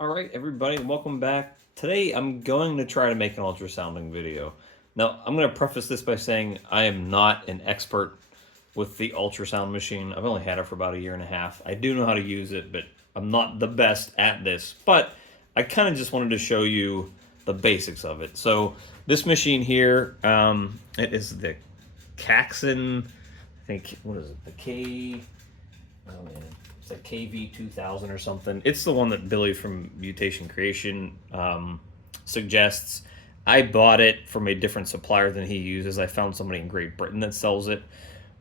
All right, everybody, welcome back. Today I'm going to try to make an ultrasounding video. Now, I'm going to preface this by saying I am not an expert with the ultrasound machine. I've only had it for about 1.5 years. I do know how to use it, but I'm not the best at this. But I kind of just wanted to show you the basics of it. So this machine here, it is the Caxon, I think, what is it, the K... Oh man, it's like KV2000 or something. It's the one that Billy from Mutation Creation suggests. I bought it from a different supplier than he uses. I found somebody in Great Britain that sells it,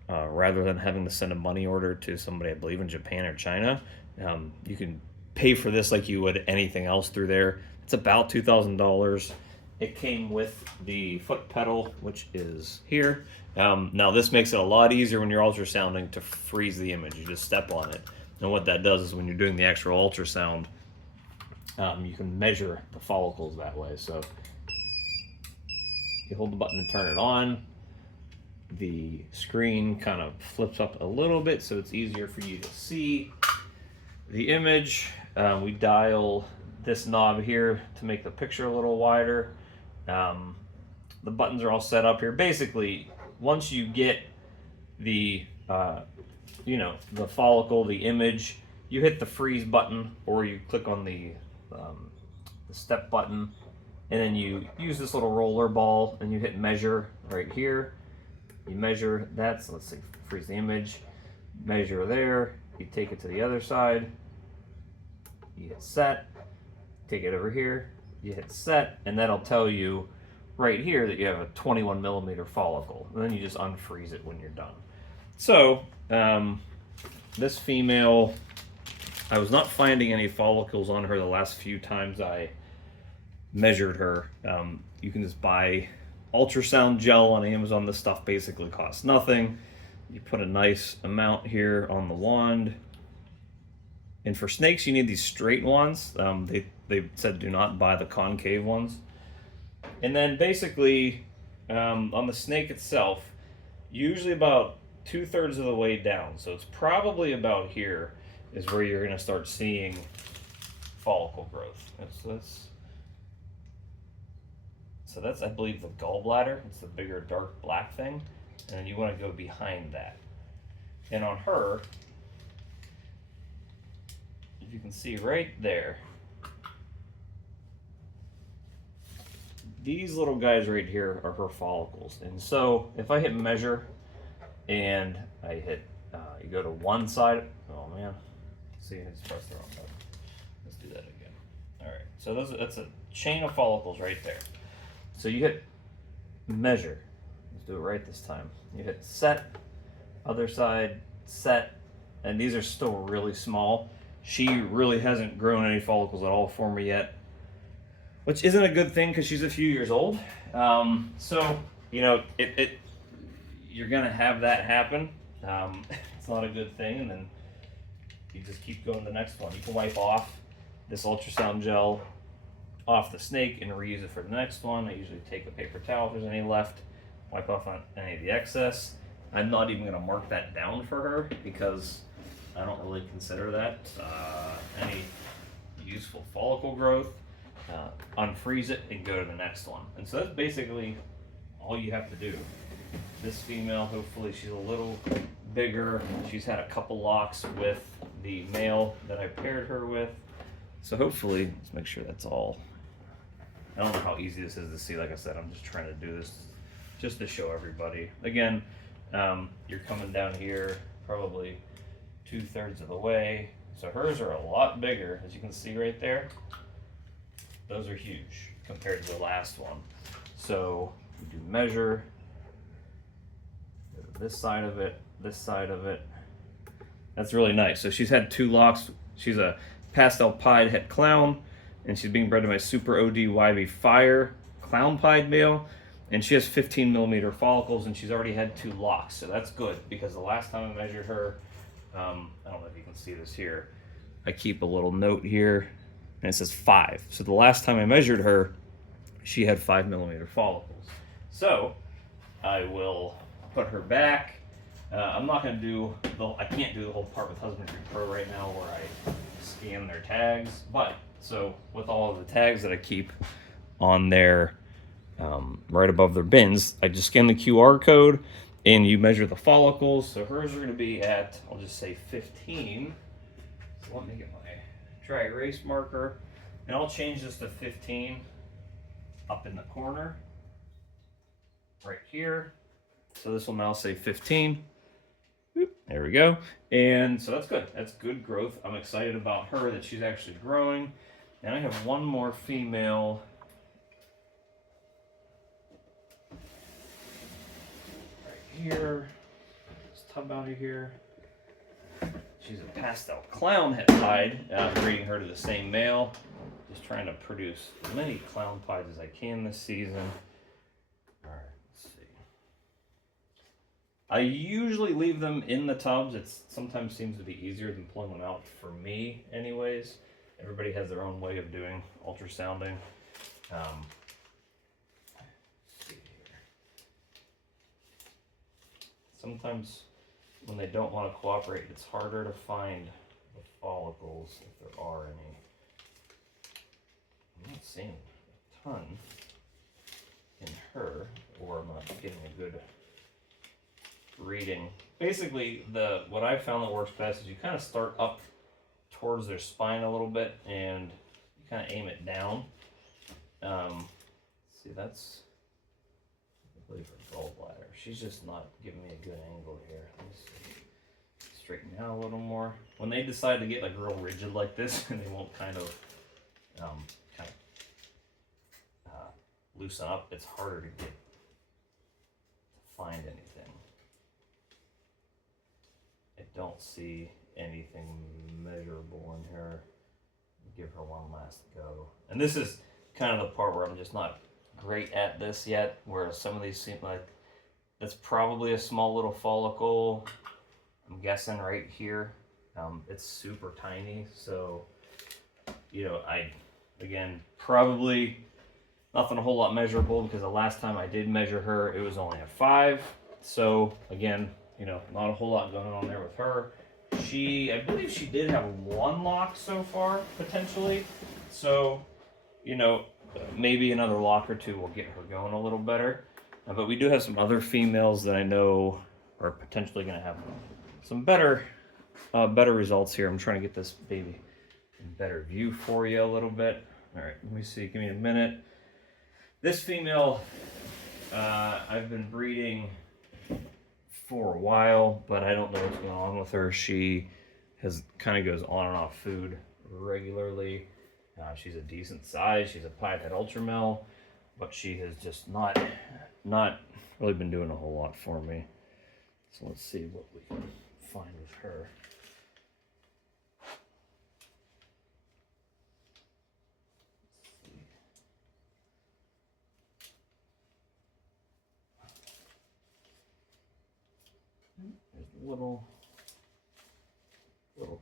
rather than having to send a money order to somebody, I believe, in Japan or China. You can pay for this like you would anything else through there. It's about $2,000. It came with the foot pedal, which is here. Now this makes it a lot easier when you're ultrasounding to freeze the image. You just step on it. And what that does is when you're doing the actual ultrasound, you can measure the follicles that way. So you hold the button to turn it on. The screen kind of flips up a little bit so it's easier for you to see the image. We dial this knob here to make the picture a little wider. The buttons are all set up here. Basically, once you get the the follicle, the image, you hit the freeze button or you click on the step button, and then you use this little roller ball and you hit measure right here. You measure that, so let's say freeze the image, measure there, you take it to the other side, you hit set, take it over here, you hit set, and that'll tell you right here that you have a 21mm follicle. And then you just unfreeze it when you're done. So, this female, I was not finding any follicles on her the last few times I measured her. You can just buy ultrasound gel on Amazon. This stuff basically costs nothing. You put a nice amount here on the wand. And for snakes, you need these straight ones. They said do not buy the concave ones. And then basically, on the snake itself, usually about 2/3 of the way down, so it's probably about here, is where you're going to start seeing follicle growth. So that's, I believe, the gallbladder. It's the bigger dark black thing. And then you want to go behind that. And on her, if you can see right there, these little guys right here are her follicles. And so if I hit measure and I hit, you go to one side, oh man, see, I just pressed the wrong button. Let's do that again. All right, so that's a chain of follicles right there. So you hit measure, let's do it right this time. You hit set, other side, set, and these are still really small. She really hasn't grown any follicles at all for me yet, which isn't a good thing because she's a few years old. So, you know, you're gonna have that happen. It's not a good thing, and then you just keep going to the next one. You can wipe off this ultrasound gel off the snake and reuse it for the next one. I usually take a paper towel if there's any left, wipe off on any of the excess. I'm not even gonna mark that down for her because I don't really consider that any useful follicle growth. Unfreeze it and go to the next one. And so that's basically all you have to do. This female, hopefully she's a little bigger. She's had a couple locks with the male that I paired her with. So hopefully, let's make sure that's all. I don't know how easy this is to see. Like I said, I'm just trying to do this just to show everybody. Again, you're coming down here probably 2/3 of the way. So hers are a lot bigger, as you can see right there. Those are huge compared to the last one. So we do measure, this side of it, this side of it. That's really nice. So she's had 2 locks. She's a pastel pied het clown, and she's being bred to my Super OD YB Fire clown pied male. And she has 15mm follicles, and she's already had 2 locks. So that's good, because the last time I measured her, I don't know if you can see this here, I keep a little note here, and it says 5. So the last time I measured her, she had 5mm follicles. So I will put her back. I'm not going to do I can't do the whole part with Husbandry Pro right now where I scan their tags. But so with all of the tags that I keep on there, right above their bins, I just scan the QR code and you measure the follicles. So hers are going to be at, I'll just say 15. So let me get my dry erase marker, and I'll change this to 15 up in the corner right here. So this will now say 15. There we go. And so that's good. That's good growth. I'm excited about her, that she's actually growing. And I have one more female. Right here. This tub out of here. She's a pastel clown head pied. I'm breeding her to the same male. Just trying to produce as many clown pies as I can this season. All right, let's see. I usually leave them in the tubs. It sometimes seems to be easier than pulling them out for me anyways. Everybody has their own way of doing ultrasounding. Let's see here. Sometimes when they don't want to cooperate, it's harder to find the follicles if there are any. I'm not seeing a ton in her, or I'm not getting a good reading. Basically, what I found that works best is you kind of start up towards their spine a little bit and you kind of aim it down. See, that's, I believe, her gallbladder. She's just not giving me a good angle here. Let me see. Straighten out a little more. When they decide to get like real rigid like this, and they won't kind of loosen up, it's harder to find anything. I don't see anything measurable in here. Give her one last go. And this is kind of the part where I'm just not great at this yet, where some of these seem like that's probably a small little follicle. I'm guessing right here. It's super tiny, so you know, again, probably nothing a whole lot measurable, because the last time I did measure her, it was only a 5. So again, you know, not a whole lot going on there with her. I believe she did have 1 lock so far, potentially. So, you know, maybe another lock or 2 will get her going a little better. But we do have some other females that I know are potentially going to have some better results here. I'm trying to get this baby in better view for you a little bit. All right, let me see. Give me a minute. This female, I've been breeding for a while, but I don't know what's going on with her. She kind of goes on and off food regularly. She's a decent size. She's a pied-head ultramel, but she has just not really been doing a whole lot for me. So let's see what we can find with her. There's little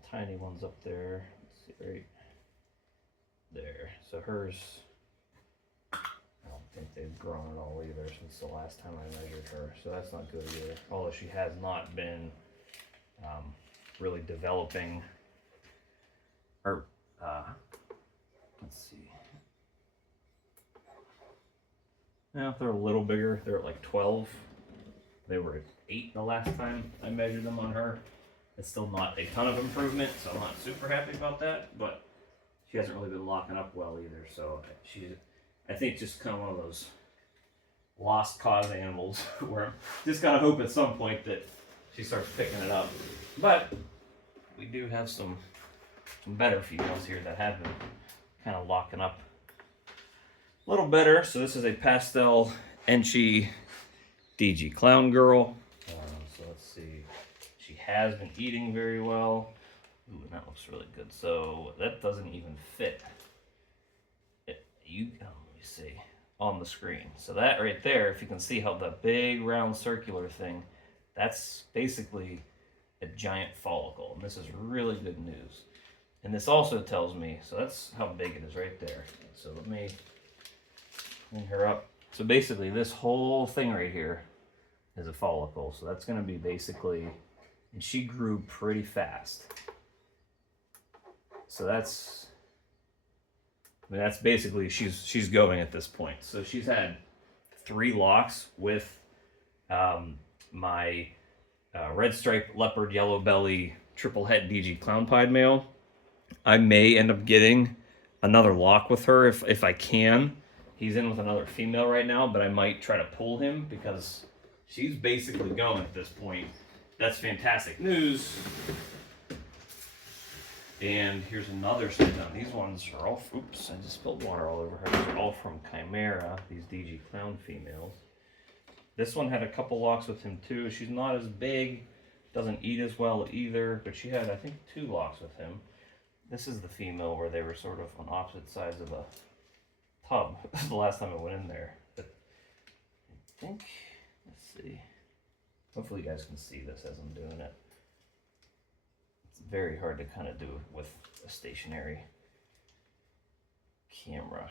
tiny ones up there. Let's see, right there. So hers, I don't think they've grown at all either since the last time I measured her. So that's not good either. Although she has not been really developing. Or let's see. Now if they're a little bigger, they're at like 12. They were at 8 the last time I measured them on her. It's still not a ton of improvement, so I'm not super happy about that, but she hasn't really been locking up well either, so she's, I think, just kind of one of those lost cause animals where I'm just gotta hope at some point that she starts picking it up. But we do have some better females here that have been kind of locking up a little better. So this is a pastel SNKE DG Clown Girl. So let's see. She has been eating very well. Ooh, and that looks really good. So that doesn't even fit. Let me see, on the screen. So that right there, if you can see how the big round circular thing, that's basically a giant follicle. And this is really good news. And this also tells me, so that's how big it is right there. So let me bring her up. So basically this whole thing right here is a follicle. So that's going to be basically, and she grew pretty fast. So that's, I mean, that's basically she's going at this point. So she's had 3 locks with my red stripe leopard yellow belly triple het DG clown pied male. I may end up getting another lock with her if I can. He's in with another female right now, but I might try to pull him because she's basically going at this point. That's fantastic news. And here's another set down. These ones are all, oops, I just spilled water all over her. These are all from Chimera, these DG clown females. This one had a couple locks with him too. She's not as big, doesn't eat as well either, but she had, I think, 2 locks with him. This is the female where they were sort of on opposite sides of a tub the last time I went in there. But I think, let's see. Hopefully you guys can see this as I'm doing it. It's very hard to kind of do with a stationary camera.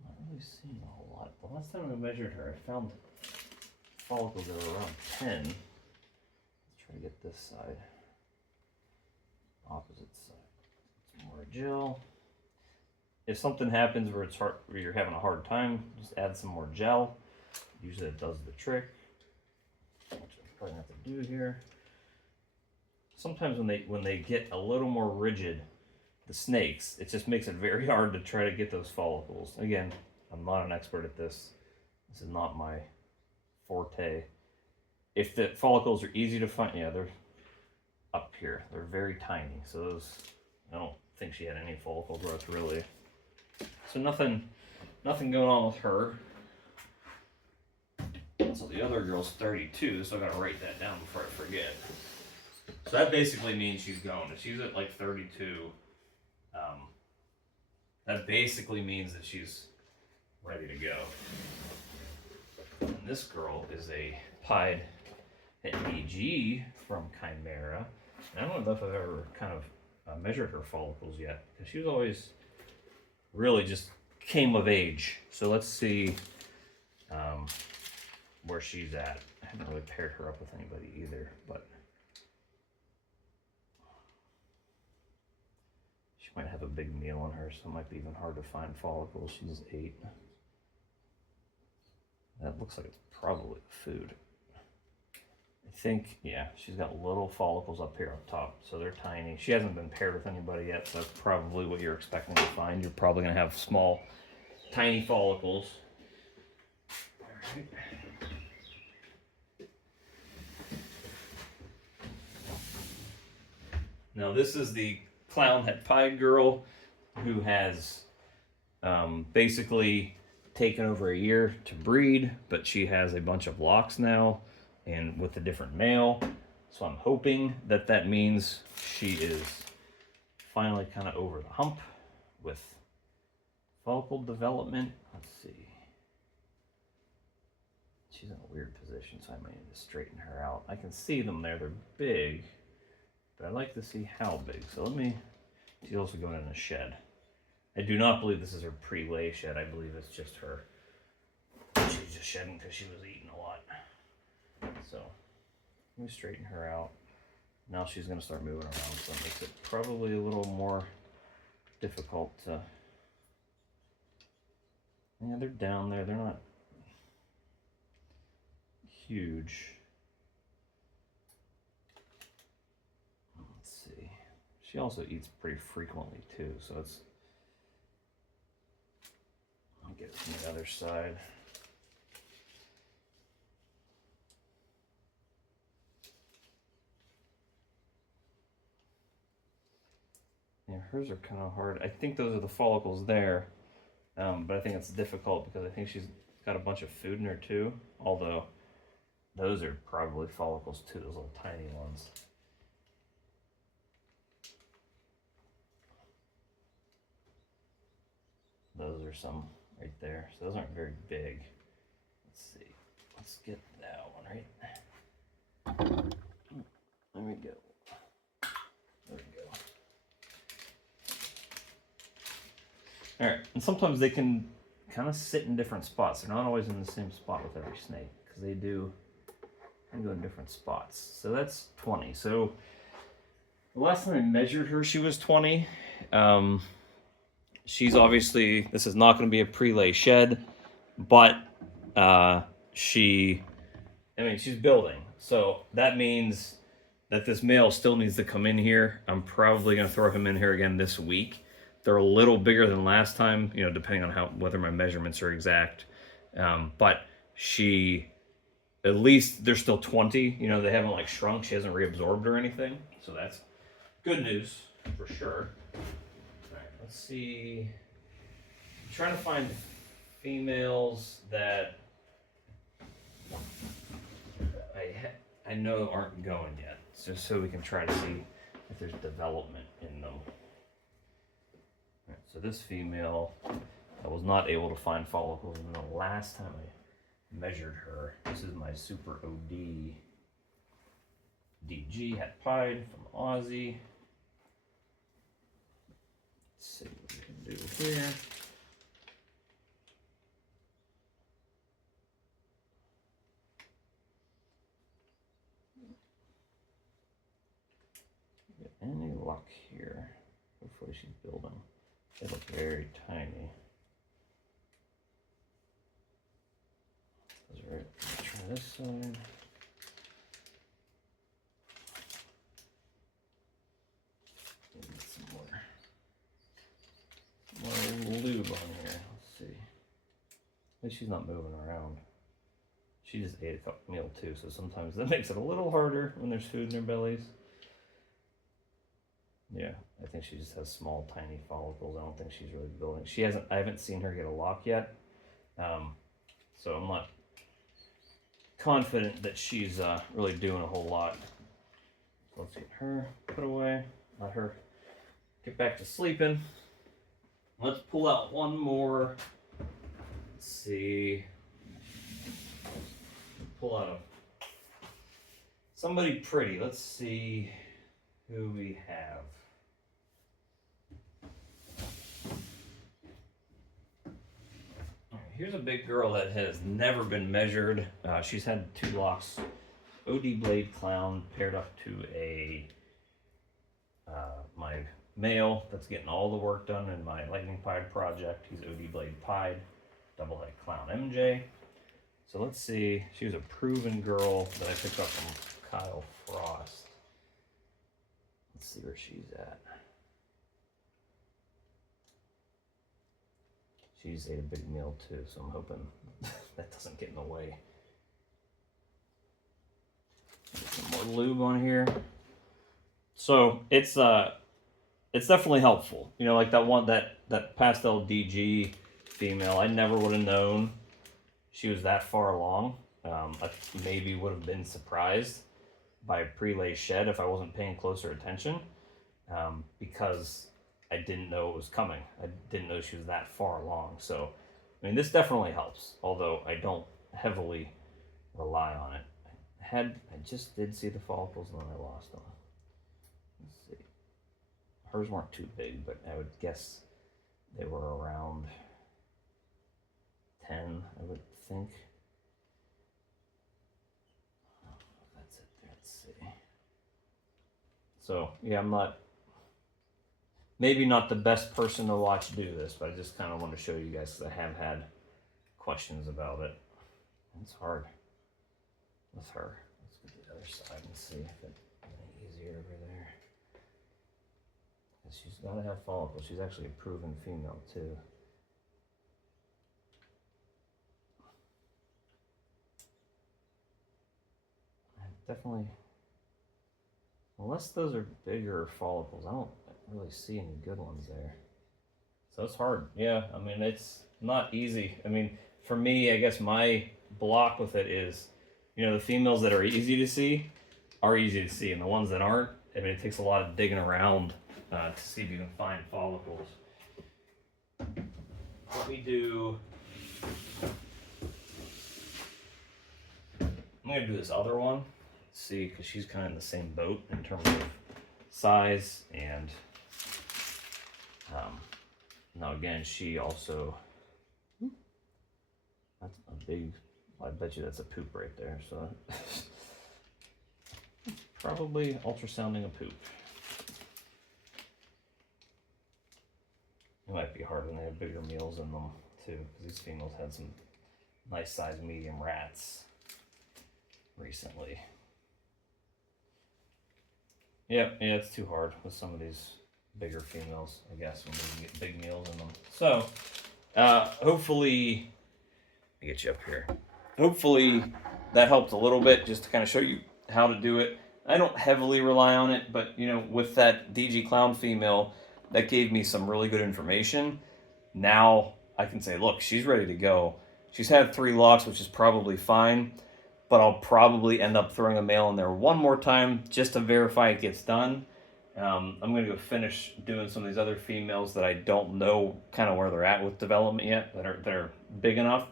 I'm not really seeing a whole lot. The last time I measured her, I found follicles that were around 10. Let's try to get this side. Opposite side. Some more gel. If something happens where it's hard, where you're having a hard time, just add some more gel. Usually it does the trick, which I'm probably gonna have to do here. Sometimes when they get a little more rigid, the snakes, it just makes it very hard to try to get those follicles. Again, I'm not an expert at this. This is not my forte. If the follicles are easy to find, yeah, they're up here. They're very tiny. So those, I don't think she had any follicle growth really. So nothing going on with her. So the other girl's 32, so I gotta write that down before I forget. So that basically means she's going. If she's at like 32, that basically means that she's ready to go. And this girl is a pied at DG from Chimera. And I don't know if I've ever kind of measured her follicles yet, because she was always really just came of age. So let's see where she's at. I haven't really paired her up with anybody either, but she might have a big meal on her, so it might be even hard to find follicles. She's 8. That looks like it's probably food. I think, yeah, she's got little follicles up here up top, so they're tiny. She hasn't been paired with anybody yet, so that's probably what you're expecting to find. You're probably gonna have small, tiny follicles. All right. Now this is the clown het pied girl who has basically taken over a year to breed, but she has a bunch of locks now and with a different male. So I'm hoping that that means she is finally kind of over the hump with follicle development. Let's see. She's in a weird position, so I might need to straighten her out. I can see them there, they're big, but I'd like to see how big. So let me, she's also going in a shed. I do not believe this is her pre-lay shed. I believe it's just her. She's just shedding because she was eating a lot. So let me straighten her out. Now she's going to start moving around, so it makes it probably a little more difficult to. Yeah, they're down there. They're not huge. Let's see. She also eats pretty frequently too, so it's. I'll get it from the other side. Yeah, hers are kind of hard. I think those are the follicles there, but I think it's difficult because I think she's got a bunch of food in her too, although those are probably follicles too, those little tiny ones. Those are some right there, so those aren't very big. Let's see, let's get that one right. There we go. There we go. All right, and sometimes they can kind of sit in different spots. They're not always in the same spot with every snake because they go in different spots. So that's 20. So The last time I measured her, she was 20. She's obviously, this is not going to be a pre-lay shed, but she's building. So that means that this male still needs to come in here. I'm probably going to throw him in here again this week. They're a little bigger than last time, you know, depending on whether my measurements are exact. But she, at least they're still 20. You know, they haven't like shrunk. She hasn't reabsorbed or anything. So that's good news for sure. All right, let's see. I'm trying to find females that I know aren't going yet, just so we can try to see if there's development in them. All right, so this female, I was not able to find follicles, and the last time I measured her, this is my Super OD DG het pied from Aussie. Let's see what we can do here. Any luck here? Hopefully she's building. They look very tiny. That's right. Try this side. Need some more lube on here. Let's see. At least she's not moving around. She just ate a cup meal too, so sometimes that makes it a little harder when there's food in their bellies. Yeah, I think she just has small, tiny follicles. I don't think she's really building. I haven't seen her get a lock yet. So I'm not confident that she's really doing a whole lot. Let's get her put away. Let her get back to sleeping. Let's pull out one more. Let's see. Pull out somebody pretty. Let's see who we have. Here's a big girl that has never been measured. She's had 2 locks. OD blade clown paired up to a my male that's getting all the work done in my lightning pied project. He's OD blade pied, double head clown MJ. So let's see. She was a proven girl that I picked up from Kyle Frost. Let's see where she's at. She's ate a big meal too, so I'm hoping that doesn't get in the way. Get some more lube on here. So it's definitely helpful. You know, like that pastel DG female, I never would have known she was that far along. I maybe would have been surprised by a pre-lay shed if I wasn't paying closer attention, because I didn't know it was coming. I didn't know she was that far along. So, I mean, this definitely helps, although I don't heavily rely on it. I just did see the follicles and then I lost them. Let's see. Hers weren't too big, but I would guess they were around 10, I would think. Oh, that's it there. Let's see. So, yeah, I'm not, maybe not the best person to watch do this, but I just kind of want to show you guys because I have had questions about it. It's hard with her. Let's go to the other side and see if it's any easier over there. She's got to have follicles. She's actually a proven female too. Definitely, unless those are bigger follicles, I don't really see any good ones there. So it's hard. Yeah, I mean, it's not easy. I mean, for me, I guess my block with it is, you know, the females that are easy to see are easy to see, and the ones that aren't, I mean, it takes a lot of digging around to see if you can find follicles. Let me do, I'm gonna do this other one, see, because she's kind of in the same boat in terms of size, and now again, she also, that's a big, I bet you that's a poop right there, so probably ultrasounding a poop. It might be hard when they have bigger meals in them too, because these females had some nice sized medium rats recently. Yeah, it's too hard with some of these bigger females, I guess, when they get big meals in them. So, hopefully, let me get you up here. Hopefully that helped a little bit, just to kind of show you how to do it. I don't heavily rely on it, but you know, with that DG clown female, that gave me some really good information. Now I can say, look, she's ready to go. She's had 3 locks, which is probably fine, but I'll probably end up throwing a male in there one more time just to verify it gets done. I'm going to go finish doing some of these other females that I don't know kind of where they're at with development yet, that are big enough.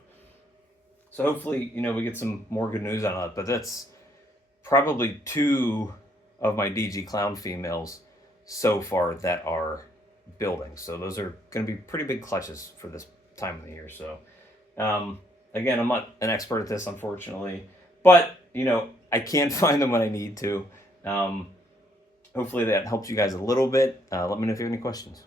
So hopefully, you know, we get some more good news on that. But that's probably 2 of my DG clown females so far that are building. So those are going to be pretty big clutches for this time of the year. So again, I'm not an expert at this, unfortunately, but you know, I can find them when I need to. Hopefully that helps you guys a little bit. Let me know if you have any questions.